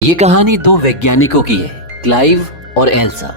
ये कहानी दो वैज्ञानिकों की है, क्लाइव और एल्सा।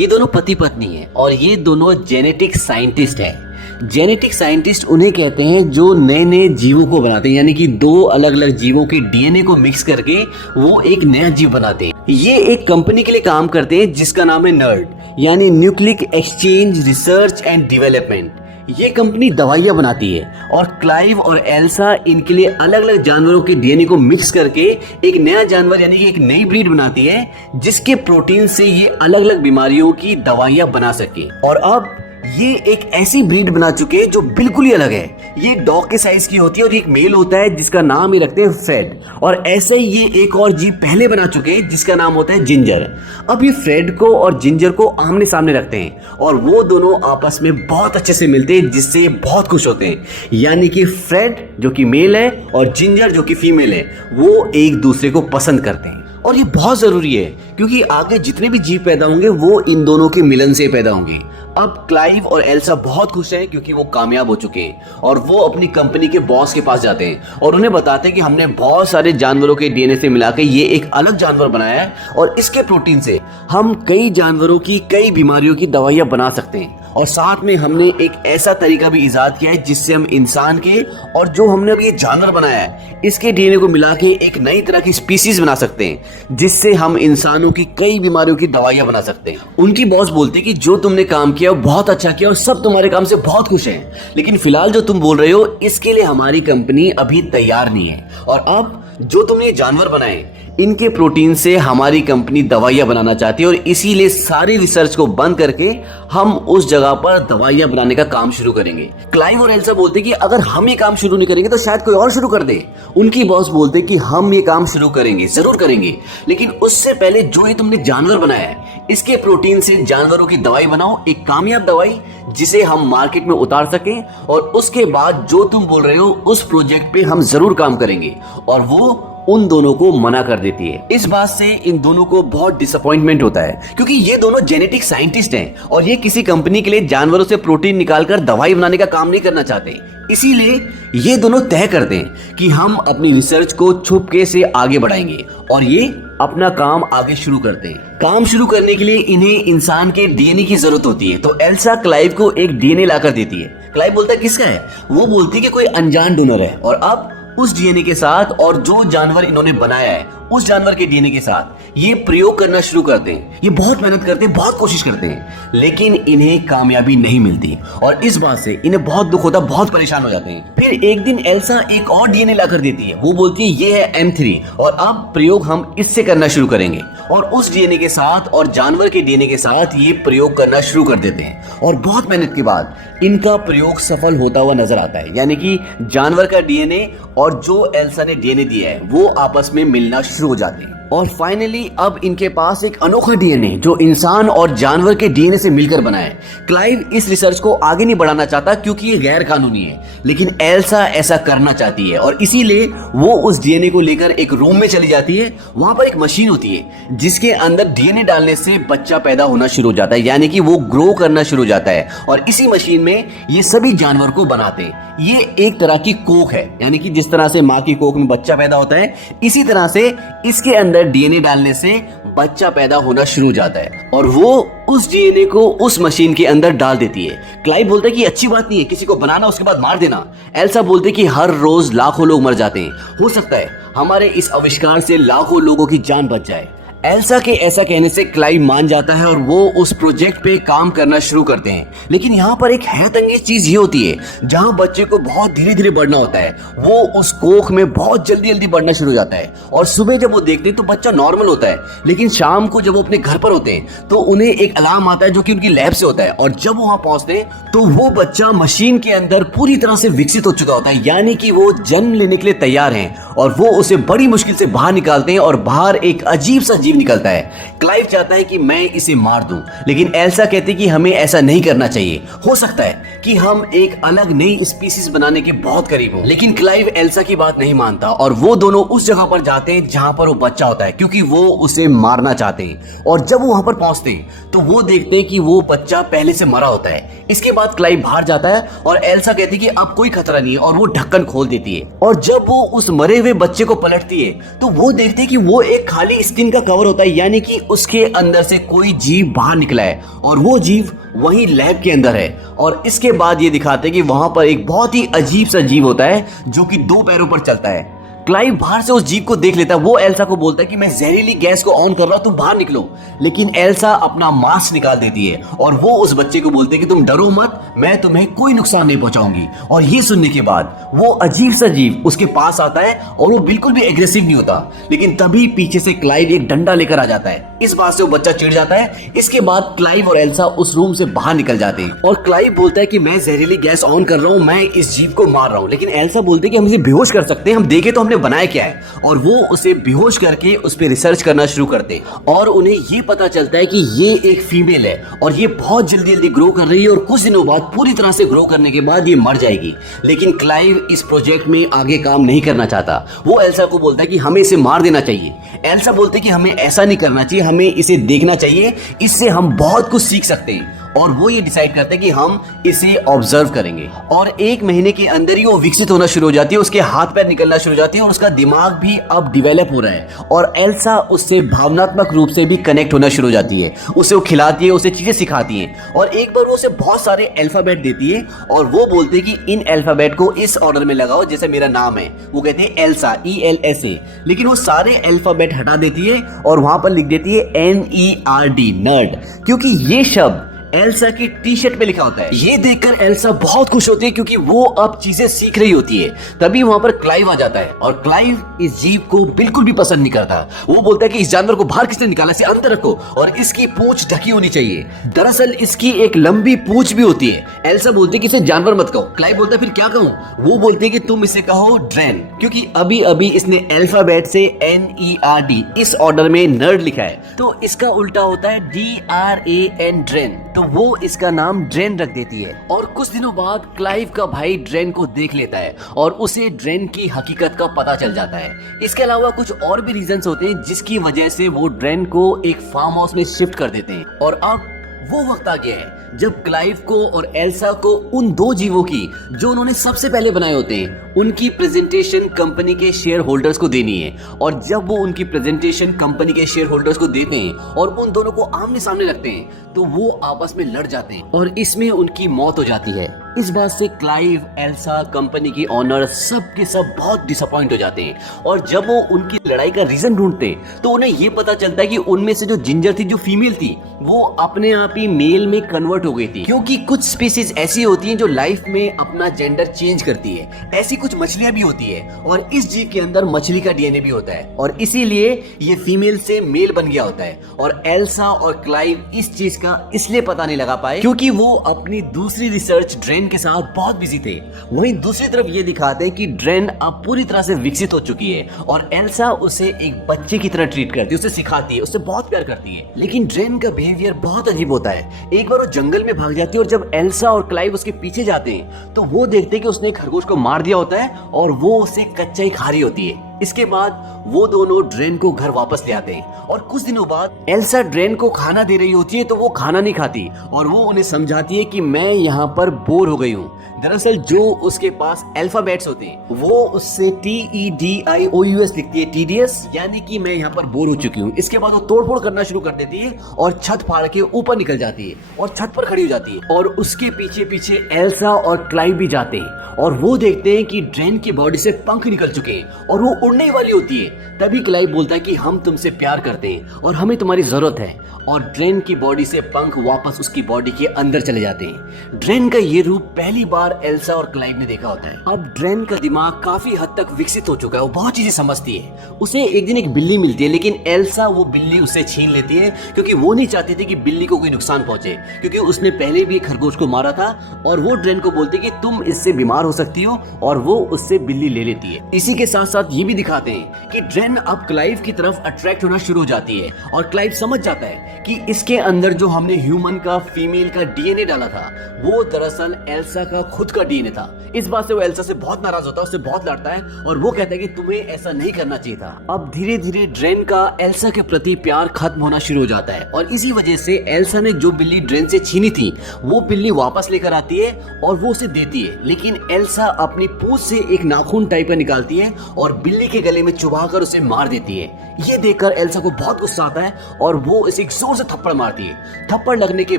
ये दोनों पति पत्नी हैं और ये दोनों जेनेटिक साइंटिस्ट हैं। जेनेटिक साइंटिस्ट उन्हें कहते हैं जो नए नए जीवों को बनाते हैं, यानी कि दो अलग अलग जीवों के डीएनए को मिक्स करके वो एक नया जीव बनाते हैं। ये एक कंपनी के लिए काम करते हैं जिसका नाम है नर्ड, यानी nucleic exchange research and development. ये कंपनी दवाइयाँ बनाती है और क्लाइव और एल्सा इनके लिए अलग अलग जानवरों के डीएनए को मिक्स करके एक नया जानवर यानी कि एक नई ब्रीड बनाती है जिसके प्रोटीन से ये अलग अलग बीमारियों की दवाइयाँ बना सके। और अब ये एक ऐसी ब्रीड बना चुके हैं जो बिल्कुल ही अलग है। ये डॉग के साइज की होती है और एक मेल होता है जिसका नाम ही रखते हैं फ्रेड। और ऐसे ही ये एक और जीव पहले बना चुके हैं जिसका नाम होता है जिंजर। अब ये फ्रेड को और जिंजर को आमने सामने रखते हैं और वो दोनों आपस में बहुत अच्छे से मिलते हैं जिससे ये बहुत खुश होते हैं। यानी कि फ्रेड जो कि मेल है और जिंजर जो कि फीमेल है वो एक दूसरे को पसंद करते हैं। और ये बहुत जरूरी है क्योंकि आगे जितने भी जीव पैदा होंगे वो इन दोनों के मिलन से पैदा होंगे। अब क्लाइव और एल्सा बहुत खुश हैं क्योंकि वो कामयाब हो चुके हैं और वो अपनी कंपनी के बॉस के पास जाते हैं और उन्हें बताते हैं कि हमने बहुत सारे जानवरों के डीएनए से मिलाकर ये एक अलग जानवर बनाया है और इसके प्रोटीन से हम कई जानवरों की कई बीमारियों की दवाइयां बना सकते हैं। और साथ में हमने एक ऐसा तरीका भी इजाद किया है जिससे हम इंसान के और जो हमने अभी ये जानवर बनाया है इसके डीएनए को मिला के एक नई तरह की स्पीसीज बना सकते हैं जिससे हम इंसानों की कई बीमारियों की दवाइयां बना सकते हैं। उनकी बॉस बोलती है कि जो तुमने काम किया वो बहुत अच्छा किया और सब तुम्हारे काम से बहुत खुश हैं, लेकिन फिलहाल जो तुम बोल रहे हो इसके लिए हमारी कंपनी अभी तैयार नहीं है। और अब जो तुमने ये जानवर बनाए इनके प्रोटीन से हमारी कंपनी दवाइयां बनाना चाहती है और इसीलिए सारी रिसर्च को बंद करके हम उस जगह पर दवाइयां बनाने का काम शुरू करेंगे। क्लाइव और एल्सा बोलते कि अगर हम ये काम शुरू नहीं करेंगे तो शायद कोई और शुरू कर दे। उनकी बॉस बोलते कि हम ये काम शुरू करेंगे, जरूर करेंगे, लेकिन उससे पहले जो ये तुमने जानवर बनाया है इसके प्रोटीन से जानवरों की दवाई बनाओ, एक कामयाब दवाई जिसे हम मार्केट में उतार सकें और उसके बाद जो तुम बोल रहे हो उस प्रोजेक्ट पे हम जरूर काम करेंगे। और वो उन दोनों को मना कर देती है। इस बात से इन दोनों को बहुत डिसअपॉइंटमेंट होता है क्योंकि ये दोनों जेनेटिक साइंटिस्ट हैं और ये किसी कंपनी के लिए जानवरों से प्रोटीन निकालकर दवाई बनाने का काम नहीं करना चाहते। इसीलिए ये दोनों तय करते हैं कि हम अपनी रिसर्च को छुपके से आगे बढ़ाएंगे और ये अपना काम आगे शुरू करते हैं। काम शुरू करने के लिए इन्हें इंसान के डीएनए की जरूरत होती है, तो एल्सा क्लाइव को एक डीएनए लाकर देती है। क्लाइव बोलता है किसका है? वो बोलती है कि कोई अनजान डोनर है। और अब उस डीएनए के साथ और जो जानवर इन्होंने बनाया है उस जानवर के डीएनए के साथ ये प्रयोग करना शुरू करते हैं। ये बहुत मेहनत करते हैं, बहुत कोशिश करते हैं, लेकिन इन्हें कामयाबी नहीं मिलती और इस बात से इन्हें बहुत दुख होता है, बहुत परेशान हो जाते हैं। फिर एक दिन एल्सा एक और डीएनए लाकर देती है। वो बोलती है ये है M3 और अब प्रयोग हम इससे करना शुरू करेंगे। और उस डीएनए के साथ और जानवर के डीएनए के साथ ये प्रयोग करना शुरू कर देते हैं और बहुत मेहनत के बाद इनका प्रयोग सफल होता हुआ नजर आता है। यानी कि जानवर का डीएनए और जो एल्सा ने डीएनए दिया है वो आपस में मिलना शुरू हो जाते हैं और फाइनली अब इनके पास एक अनोखा डीएनए जो इंसान और जानवर के डीएनए से मिलकर बना है। क्लाइव इस रिसर्च को आगे नहीं बढ़ाना चाहता क्योंकि ये गैर कानूनी है, लेकिन एल्सा ऐसा करना चाहती है और इसीलिए वो उस डीएनए को लेकर एक रूम में चली जाती है। वहां पर एक मशीन होती है जिसके अंदर डीएनए डालने से बच्चा पैदा होना शुरू हो जाता है, यानी कि वो ग्रो करना शुरू हो जाता है और इसी मशीन में ये सभी जानवर को बनाते हैं। ये एक तरह की कोख है, यानी कि जिस तरह से माँ की कोख में बच्चा पैदा होता है इसी तरह से इसके अंदर डीएनए डालने से बच्चा पैदा होना शुरू हो जाता है और वो उस डीएनए को उस मशीन के अंदर डाल देती है। क्लाइव बोलता है कि अच्छी बात नहीं है किसी को बनाना उसके बाद मार देना। एल्सा बोलते कि हर रोज लाखों लोग मर जाते हैं, हो सकता है हमारे इस आविष्कार से लाखों लोगों की जान बच जाए। एल्सा के ऐसा कहने से क्लाइव मान जाता है और वो उस प्रोजेक्ट पे काम करना शुरू करते हैं। लेकिन यहाँ पर एक हैरत अंगेज चीज ये होती है, जहाँ बच्चे को बहुत धीरे धीरे बढ़ना होता है वो उस कोख में बहुत जल्दी जल्दी बढ़ना शुरू हो जाता है और सुबह जब वो देखते हैं तो बच्चा नॉर्मल होता है, लेकिन शाम को जब वो अपने घर पर होते हैं तो उन्हें एक अलार्म आता है जो कि उनकी लैब से होता है और जब वो वहां पहुंचते हैं तो वो बच्चा मशीन के अंदर पूरी तरह से विकसित हो चुका होता है, यानी कि वो जन्म लेने के लिए तैयार है और वो उसे बड़ी मुश्किल से बाहर निकालते हैं और बाहर एक अजीब सा जीव निकलता है। क्लाइव चाहता है कि मैं इसे मार दूं, लेकिन एल्सा कहती कि हमें ऐसा नहीं करना चाहिए। हो सकता है कि हम एक अलग नई स्पीसीज बनाने के बहुत करीब हो। लेकिन क्लाइव एल्सा की बात नहीं मानता और वो दोनों उस जगह पर जाते हैं जहां पर वो बच्चा होता है, क्योंकि वो उसे मारना चाहते हैं। और जब वो वहां पर पहुंचते हैं तो वो देखते हैं कि वो बच्चा पहले से मरा होता है। इसके बाद क्लाइव बाहर जाता है और एल्सा कहती है कि अब कोई खतरा नहीं है और वो ढक्कन खोल देती है। और जब वो उस मरे हुए बच्चे को पलटती है तो वो देखते हैं कि वो एक खाली स्किन का कवर होता है, यानी कि उसके अंदर से कोई जीव बाहर निकला है और वो जीव वहीं लैब के अंदर है। और इसके बाद ये दिखाते हैं कि वहां पर एक बहुत ही अजीब सा जीव होता है जो कि 2 पैरों पर चलता है। क्लाइव बाहर से उस जीव को देख लेता है। वो एल्सा को बोलता है कि मैं जहरीली गैस को ऑन कर रहा हूं, तुम बाहर निकलो। लेकिन एल्सा अपना मास्क निकाल देती है और वो उस बच्चे को बोलते हैं कि तुम डरो मत, मैं तुम्हें कोई नुकसान नहीं पहुंचाऊंगी। और ये सुनने के बाद वो अजीब सा जीव उसके पास आता है और वो बिल्कुल भी एग्रेसिव नहीं होता। लेकिन तभी पीछे से क्लाइव एक डंडा लेकर आ जाता है। इस बात से वो बच्चा चिढ़ जाता है। इसके बाद क्लाइव और एल्सा उस रूम से बाहर निकल जाते हैं और क्लाइव बोलता है कि मैं जहरीली गैस ऑन कर रहा हूं, मैं इस जीव को मार रहा हूं। लेकिन एल्सा बोलते हैं कि हम इसे बेहोश कर सकते हैं, हम देखे तो हमने बनाया क्या है। और वो उसे बेहोश करके उस पर रिसर्च करना शुरू करते और उन्हें ये पता चलता है कि ये एक फीमेल है और ये बहुत जल्दी जल्दी ग्रो कर रही है और कुछ दिनों बाद पूरी तरह से ग्रो करने के बाद ये मर जाएगी। लेकिन क्लाइव इस प्रोजेक्ट में आगे काम नहीं करना चाहता। वो एल्सा को बोलता है कि हमें इसे मार देना चाहिए। एल्सा बोलते हैं कि हमें ऐसा नहीं करना चाहिए, हमें इसे देखना चाहिए, इससे हम बहुत कुछ सीख सकते हैं। और वो ये डिसाइड करते हैं कि हम इसे ऑब्जर्व करेंगे। और 1 महीने के अंदर ही वो विकसित होना शुरू हो जाती है, उसके हाथ पैर निकलना शुरू हो जाते हैं और उसका दिमाग भी अब डिवेलप हो रहा है। और एल्सा उससे भावनात्मक रूप से भी कनेक्ट होना शुरू हो जाती है। उसे वो खिलाती है, उसे चीजें सिखाती है और एक बार वो उसे बहुत सारे अल्फाबेट देती है और वो बोलते हैं कि इन अल्फाबेट को इस ऑर्डर में लगाओ जैसे मेरा नाम है। वो कहते हैं एल्सा, ELSA। लेकिन वो सारे अल्फाबेट हटा देती है और वहां पर लिख देती है NERD, नर्ड, क्योंकि ये शब्द एल्सा की टी-शर्ट पे लिखा होता है। ये देखकर एल्सा बहुत खुश होती है क्योंकि वो अब चीजें सीख रही होती है। तभी वहां पर क्लाइव आ जाता है और क्लाइव इस जीव को बिल्कुल भी पसंद नहीं करता। वो बोलता है कि इस जानवर को बाहर किसने निकाला, इसे अंदर रखो और इसकी पूंछ ढकी होनी चाहिए। दरअसल इसकी एक लंबी पूंछ भी होती है। एल्सा बोलती है कि इसे जानवर मत कहो। क्लाइव बोलता है फिर क्या कहूं? वो बोलते हैं कि तुम इसे कहो ड्रेन, क्योंकि अभी अभी इसने अल्फाबेट से NERD इस ऑर्डर में नर्ड लिखा है, तो इसका उल्टा होता है DRAN, ड्रेन। तो वो इसका नाम ड्रेन रख देती है। और कुछ दिनों बाद क्लाइव का भाई ड्रेन को देख लेता है और उसे ड्रेन की हकीकत का पता चल जाता है। इसके अलावा कुछ और भी रीजंस होते हैं जिसकी वजह से वो ड्रेन को एक फार्म हाउस में शिफ्ट कर देते हैं। और अब वो वक्त आ गया है जब क्लाइव को और एल्सा को उन 2 जीवों की जो उन्होंने सबसे पहले बनाए होते हैं उनकी प्रेजेंटेशन कंपनी के शेयर होल्डर्स को देनी है। और जब वो उनकी प्रेजेंटेशन कंपनी के शेयर होल्डर्स को देते हैं और उन दोनों को आमने सामने रखते हैं तो वो आपस में लड़ जाते हैं और इसमें उनकी मौत हो जाती है। इस बात से क्लाइव, एल्सा, कंपनी की ऑनर सब के सब बहुत डिसअपॉइंट हो जाते हैं। और जब वो उनकी लड़ाई का रीजन ढूंढते हैं तो उन्हें ये पता चलता है कि उनमें से जो जिंजर थी, जो फीमेल थी, वो अपने आप ही मेल में कन्वर्ट हो गई थी। क्योंकि कुछ स्पीसीज ऐसी होती हैं जो लाइफ में अपना जेंडर चेंज करती है। ऐसी कुछ मछलियां भी होती है और इस जीव के अंदर मछली का DNA भी होता है और इसीलिए ये फीमेल से मेल बन गया होता है। और एल्सा और क्लाइव इस चीज का इसलिए पता नहीं लगा पाए क्योंकि वो अपनी दूसरी रिसर्च ड्रेन के साथ बहुत बिजी थे। वहीं दूसरी तरफ ये दिखाते हैं कि ड्रेन अब पूरी तरह से विकसित हो चुकी है और एल्सा उसे एक बच्चे की तरह ट्रीट करती है, उसे सिखाती है, उससे बहुत प्यार करती है। लेकिन ड्रेन का बिहेवियर बहुत अजीब होता है। एक बार वो जंगल में भाग जाती है और जब एल्सा और क्लाइव उसके पीछे जाते हैं तो वो देखते हैं कि उसने खरगोश को मार दिया होता है और वो उसे कच्चा ही खा रही होती है। इसके बाद वो दोनों ड्रेन को घर वापस ले आते हैं और कुछ दिनों बाद एल्सा ड्रेन को खाना दे रही होती है तो वो खाना नहीं खाती और वो उन्हें समझाती है कि मैं यहाँ पर बोर हो गई हूँ। दरअसल जो उसके पास अल्फाबेट्स होते हैं वो उससे TEDIOUS लिखती है, TDS, यानी कि मैं यहाँ पर बोर हो चुकी हूँ। इसके बाद वो तोड़फोड़ करना शुरू कर देती है और छत फाड़ के ऊपर निकल जाती है और छत पर खड़ी हो जाती है। और उसके पीछे पीछे एल्सा और क्लाइव भी जाते हैं और वो देखते हैं कि ड्रेन की बॉडी से पंख निकल चुके हैं और वो उड़ने ही वाली होती है। तभी क्लाइव बोलता है कि हम तुमसे प्यार करते हैं और हमें तुम्हारी जरूरत है। और ड्रेन की बॉडी से पंख वापस उसकी बॉडी के अंदर चले जाते हैं। ड्रेन का ये रूप पहली बार एल्सा और क्लाइव ने देखा होता है। अब ड्रेन का दिमाग काफी हद तक विकसित हो चुका है, वो बहुत चीजें समझती है। उसे एक दिन एक बिल्ली मिलती है लेकिन एल्सा वो बिल्ली उससे छीन लेती है क्योंकि वो नहीं चाहती थी कि बिल्ली को कोई नुकसान पहुंचे, क्योंकि उसने पहले भी एक खरगोश को मारा था। और वो ड्रेन को बोलती है कि तुम इससे बीमार हो सकती हो और वो उससे बिल्ली ले लेती है। इसी के साथ साथ ये भी दिखाते हैं कि ड्रेन अब क्लाइव की तरफ अट्रैक्ट होना शुरू हो जाती है और क्लाइव समझ जाता है कि इसके अंदर जो हमने ह्यूमन का फीमेल का डीएनए डाला था वो दरअसल एल्सा का खुद का डीएनए था। इस बात से वो एल्सा से बहुत नाराज होता है, उससे बहुत लड़ता है और वो कहता है कि तुम्हें ऐसा नहीं करना चाहिए था। अब धीरे धीरे ड्रेन का एल्सा के प्रति प्यार खत्म होना शुरू हो जाता है और इसी वजह से एल्सा ने जो बिल्ली ड्रेन से छीनी थी वो बिल्ली वापस लेकर आती है और वो उसे देती है। लेकिन एल्सा अपनी पूंछ से एक नाखून टाइप का निकालती है और बिल्ली के गले में चुभाकर उसे मार देती है। ये देखकर एल्सा को बहुत गुस्सा आता है और वो इसे एक जोर से थप्पड़ मारती है। थप्पड़ लगने के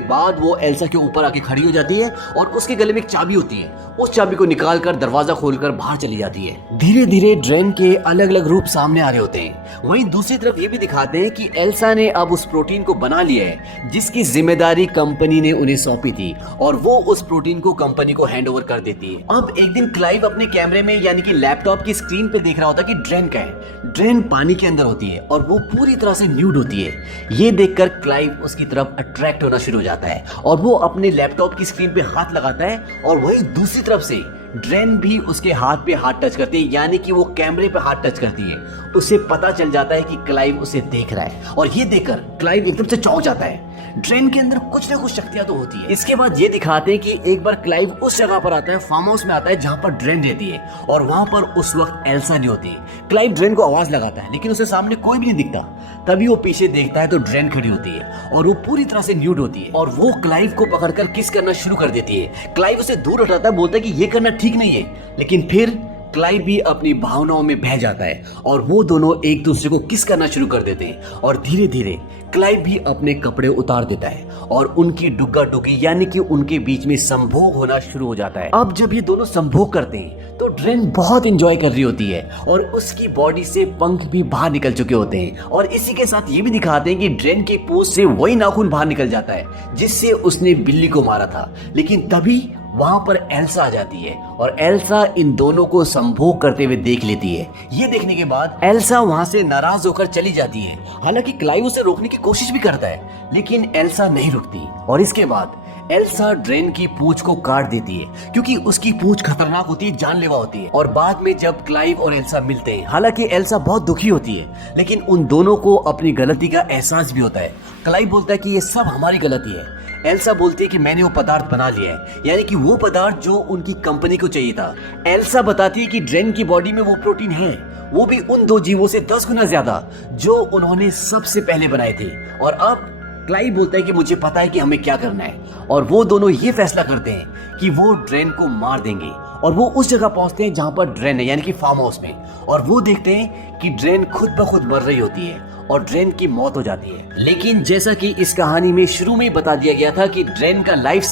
बाद वो एल्सा के ऊपर आके खड़ी हो जाती है और उसके गले में एक चाबी होती है, उस चाबी को निकालकर दरवाजा खोलकर बाहर चली जाती है। धीरे धीरे ड्रेन के अलग अलग रूप सामने आ रहे होते हैं। वहीं दूसरी तरफ ये भी दिखाते हैं कि एल्सा ने अब उस प्रोटीन को बना लिया है जिसकी जिम्मेदारी कंपनी ने उन्हें सौंपी थी और वो उस प्रोटीन को कंपनी को हैंड ओवर कर देती है। अब एक दिन क्लाइव अपने कैमरे में यानी कि लैपटॉप की स्क्रीन पे देख रहा होता है कि ड्रेन का है। ड्रेन पानी के अंदर होती है और वो पूरी तरह से न्यूड होती है। ये देखकर क्लाइव उसकी तरफ अट्रैक्ट होना शुरू हो जाता है और वो अपने लैपटॉप की स्क्रीन पे हाथ लगाता है और वहीं दूसरी तरफ से ड्रेन भी उसके हाथ पे हाथ टच करती है, यानी कि वो कैमरे पे हाथ टच करती है। उसे पता चल जाता है कि क्लाइव उसे देख रहा है और ये देखकर क्लाइव एकदम से चौंक जाता है। ड्रेन के अंदर कुछ ना कुछ शक्तियां तो होती है। इसके बाद ये दिखाते हैं कि एक बार क्लाइव उस जगह पर आता है, फार्म हाउस में आता है जहां पर ड्रेन रहती है और वहां पर उस वक्त एल्सा नहीं होती। क्लाइव ड्रेन को आवाज लगाता है लेकिन उसे सामने कोई भी नहीं दिखता। तभी वो पीछे देखता है तो ड्रेन खड़ी होती है और वो पूरी तरह से न्यूड होती है और वो क्लाइव को पकड़कर किस करना शुरू कर देती है। क्लाइव उसे दूर हटाता है, बोलता है कि ये करना ठीक नहीं है, लेकिन फिर क्लाइव भी अपनी भावनाओं में बह जाता है और वो दोनों एक दूसरे को किस करना शुरू कर देते हैं और धीरे धीरे क्लाइव भी अपने कपड़े उतार देता है और उनकी डुग्गा डुगी यानी कि उनके बीच में संभोग होना शुरू हो जाता है। अब जब ये दोनों संभोग करते हैं तो ड्रेन बहुत एंजॉय कर रही होती है और उसकी बॉडी से पंख भी बाहर निकल चुके होते हैं और इसी के साथ ये भी दिखाते हैं कि ड्रेन की पूंछ से वही नाखून बाहर निकल जाता है जिससे उसने बिल्ली को मारा था। लेकिन तभी वहां पर एल्सा आ जाती है और एल्सा इन दोनों को संभोग करते हुए देख लेती है। ये देखने के बाद एल्सा वहां से नाराज होकर चली जाती है। हालांकि क्लाइव उसे रोकने की कोशिश भी करता है लेकिन एल्सा नहीं रुकती और इसके बाद एल्सा ड्रेन की पूंछ को काट देती है क्योंकि उसकी पूंछ खतरनाक होती है, जानलेवा होती है। और बाद में जब क्लाइव और एल्सा मिलते हैं, हालांकि एल्सा बहुत दुखी होती है लेकिन उन दोनों को अपनी गलती का एहसास भी होता है। क्लाइव बोलता है कि ये सब हमारी गलती है। एल्सा बोलती है कि मैंने वो पदार्थ बना लिया है, यानी कि वो पदार्थ जो उनकी कंपनी को चाहिए था। एल्सा बताती है कि ड्रेन की बॉडी में वो प्रोटीन है, वो भी उन दो जीवों से 10 गुना ज्यादा जो उन्होंने सबसे पहले बनाए थे। और अब क्लाइव बोलता है कि मुझे पता है कि हमें क्या करना है और वो दोनों ये फैसला करते हैं कि वो ड्रेन को मार देंगे और वो उस जगह पहुंचते हैं जहां पर ड्रेन है यानी कि फार्म हाउस में और वो देखते हैं कि ड्रेन खुद ब खुद मर रही होती है और ड्रेन की मौत हो जाती है। लेकिन जैसा कि इस कहानी में शुरू में बता दिया गया था कि ड्रेन का लाइफ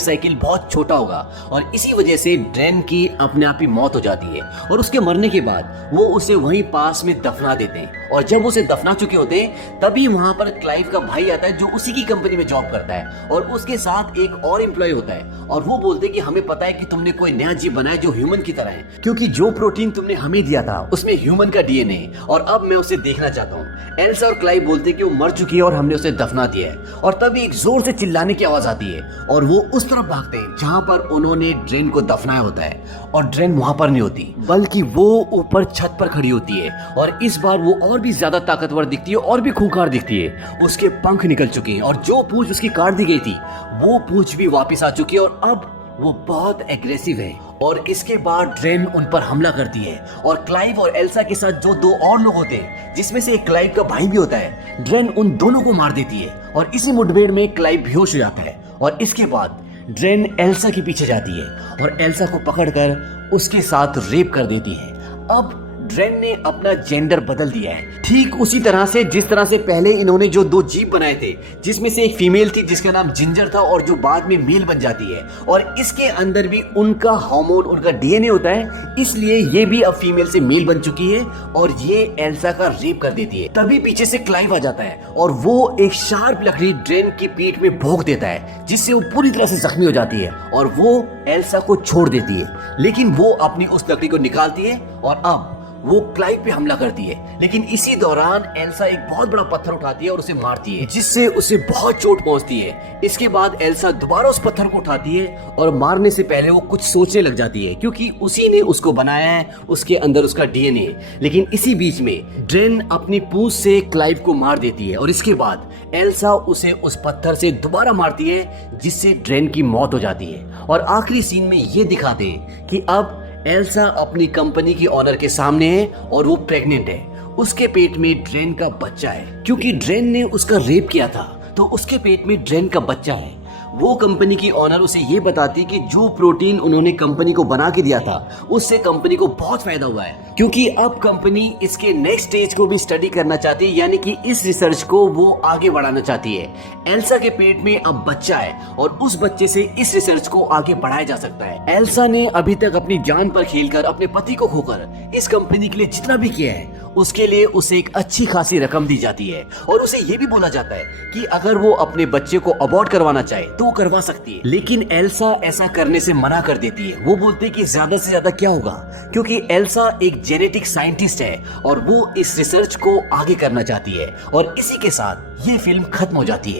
साइकिल बहुत छोटा होगा और इसी वजह से ड्रेन की अपने आप ही मौत हो जाती है और उसके मरने के बाद वो उसे वहीं पास में दफना देते हैं। और जब उसे दफना चुके होते हैं तभी वहां पर क्लाइव का भाई आता है जो उसी की कंपनी में जॉब करता है और उसके साथ एक और एम्प्लॉय होता है और वो बोलते हैं कि हमें पता है कि तुमने कोई नया जीव बनाया जो ह्यूमन की तरह है, क्योंकि जो प्रोटीन तुमने हमें दिया था उसमें ह्यूमन का डीएनए है और अब मैं उसे देखना चाहता हूँ। एल्सा और क्लाइव बोलते हैं कि वो मर चुकी है और हमने उसे दफना दिया है और तभी एक जोर से चिल्लाने की आवाज आती है और वो उस तरफ भागते हैं जहां पर उन्होंने ड्रेन को दफनाया होता है और ड्रेन वहां पर नहीं होती बल्कि वो ऊपर छत पर खड़ी होती है और इस बार वो और भी ज्यादा ताकतवर दिखती है और भी खूंखार दिखती है। उसके पंख निकल चुके हैं और जो पूंछ उसकी काट दी गई थी वो पूंछ भी वापस आ चुकी है और अब वो बहुत एग्रेसिव है। और इसके बाद ड्रेन उन पर हमला करती है और क्लाइव और एल्सा के साथ जो दो और लोग होते हैं जिसमें से एक क्लाइव का भाई भी होता है, ड्रेन उन दोनों को मार देती है और इसी मुठभेड़ में क्लाइव बेहोश हो जाता है। और इसके बाद ड्रेन एल्सा के पीछे जाती है और एल्सा को पकड़कर उसके साथ रेप कर देती है। अब ड्रेन ने अपना जेंडर बदल दिया है, ठीक उसी तरह से जिस तरह से पहले इन्होंने जो दो जीव बनाए थे जिसमें से एक फीमेल थी जिसका नाम जिंजर था और जो बाद में मेल बन जाती है और इसके अंदर भी उनका हार्मोन उनका डीएनए होता है, इसलिए ये भी अब फीमेल से मेल बन चुकी है और ये एल्सा का रेप कर देती है। तभी पीछे से क्लाइव आ जाता है और वो एक शार्प लकड़ी ड्रेन की पीठ में भोंक देता है जिससे वो पूरी तरह से जख्मी हो जाती है और वो एल्सा को छोड़ देती है। लेकिन वो अपनी उस लकड़ी को निकालती है और अब वो क्लाइव पे हमला करती है, लेकिन इसी दौरान एल्सा एक बहुत बड़ा पत्थर उठाती है और उसे मारती है, जिससे उसे बहुत चोट पहुंचती है। इसके बाद एल्सा दोबारा उस पत्थर को उठाती है और मारने से पहले वो कुछ सोचने लग जाती है, क्योंकि उसी ने उसको बनाया है, उसके अंदर उसका डीएनए है। लेकिन इसी बीच में ड्रेन अपनी पूंछ से क्लाइव को मार देती है और इसके बाद एल्सा उसे उस पत्थर से दोबारा मारती है, जिससे ड्रेन की मौत हो जाती है। और आखिरी सीन में ये दिखाते हैं कि अब एल्सा अपनी कंपनी की ऑनर के सामने है और वो प्रेग्नेंट है। उसके पेट में ड्रेन का बच्चा है, क्योंकि ड्रेन ने उसका रेप किया था, तो उसके पेट में ड्रेन का बच्चा है। वो कंपनी की ऑनर उसे ये बताती कि जो प्रोटीन उन्होंने कंपनी को बना के दिया था, उससे कंपनी को बहुत फायदा हुआ है, क्योंकि अब कंपनी इसके नेक्स्ट स्टेज को भी स्टडी करना चाहती है, यानी कि इस रिसर्च को वो आगे बढ़ाना चाहती है। एल्सा के पेट में अब बच्चा है और उस बच्चे से इस रिसर्च को आगे बढ़ाया जा सकता है। एल्सा ने अभी तक अपनी जान पर खेलकर अपने पति को खोकर इस कंपनी के लिए जितना भी किया है, उसके लिए उसे एक अच्छी खासी रकम दी जाती है और उसे ये भी बोला जाता है कि अगर वो अपने बच्चे को अबॉर्ट करवाना चाहे तो वो करवा सकती है। लेकिन एल्सा ऐसा करने से मना कर देती है। वो बोलते हैं कि ज्यादा से ज्यादा क्या होगा, क्योंकि एल्सा एक जेनेटिक साइंटिस्ट है और वो इस रिसर्च को आगे करना चाहती है। और इसी के साथ ये फिल्म खत्म हो जाती है।